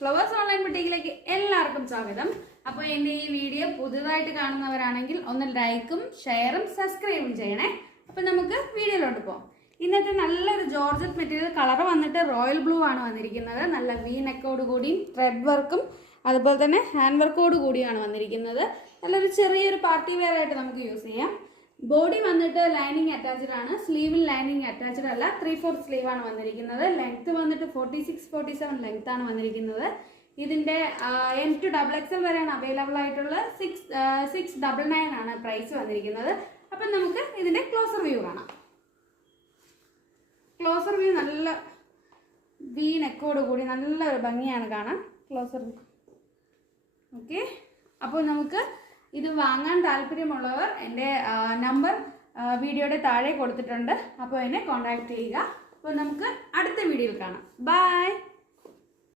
Flowers online ബുട്ടീക്കിലേക്ക് എല്ലാവർക്കും സ്വാഗതം. അപ്പോൾ എൻ്റെ ഈ വീഡിയോ പുതുതായിട്ട് കാണുന്നവരാണെങ്കിൽ ഒന്ന് ലൈക്കും ഷെയറും സബ്സ്ക്രൈബും ചെയ്യണേ. അപ്പോൾ നമുക്ക് വീഡിയോയിലോട്ട് പോകാം. ഇന്നത്തെ നല്ലൊരു ജോർജറ്റ് മെറ്റീരിയൽ കളർ വന്നിട്ട് റോയൽ ബ്ലൂ ആണ് വന്നിരിക്കുന്നത്. നല്ല വി നെക്കോട് കൂടിയും ത്രെഡ് വർക്കും അതുപോലെ തന്നെ ഹാൻഡ് വർക്കോട് കൂടിയാണ് വന്നിരിക്കുന്നത്. നല്ലൊരു ചെറിയൊരു പാർട്ടി വെയർ ആയിട്ട് നമുക്ക് യൂസ് ചെയ്യാം. ബോഡി വന്നിട്ട് ലൈനിങ് അറ്റാച്ച്ഡ് ആണ്. സ്ലീവിൽ ലൈനിങ് അറ്റാച്ച്ഡ് അല്ല, 3/4 സ്ലീവ് ആണ് വന്നിരിക്കുന്നത്. ലെങ്ത് വന്നിട്ട് 46-47 ലെങ്ത് ആണ് വന്നിരിക്കുന്നത്. ഇതിന്റെ M to XXL വരെയാണ് അവൈലബിൾ ആയിട്ടുള്ള 699 ആണ് പ്രൈസ് വന്നിരിക്കുന്നത്. അപ്പം നമുക്ക് ഇതിന്റെ ക്ലോസർ വ്യൂ കാണാം. ക്ലോസർ വ്യൂ നല്ല വി നെക്കോട് കൂടി നല്ലൊരു ഭംഗിയാണ് കാണാൻ ക്ലോസർ വ്യൂ. ഓക്കെ, അപ്പോൾ നമുക്ക് ഇത് വാങ്ങാൻ താല്പര്യമുള്ളവർ എൻ്റെ നമ്പർ വീഡിയോയുടെ താഴെ കൊടുത്തിട്ടുണ്ട്. അപ്പോൾ എന്നെ കോൺടാക്ട് ചെയ്യുക. അപ്പോൾ നമുക്ക് അടുത്ത വീഡിയോയിൽ കാണാം. ബൈ.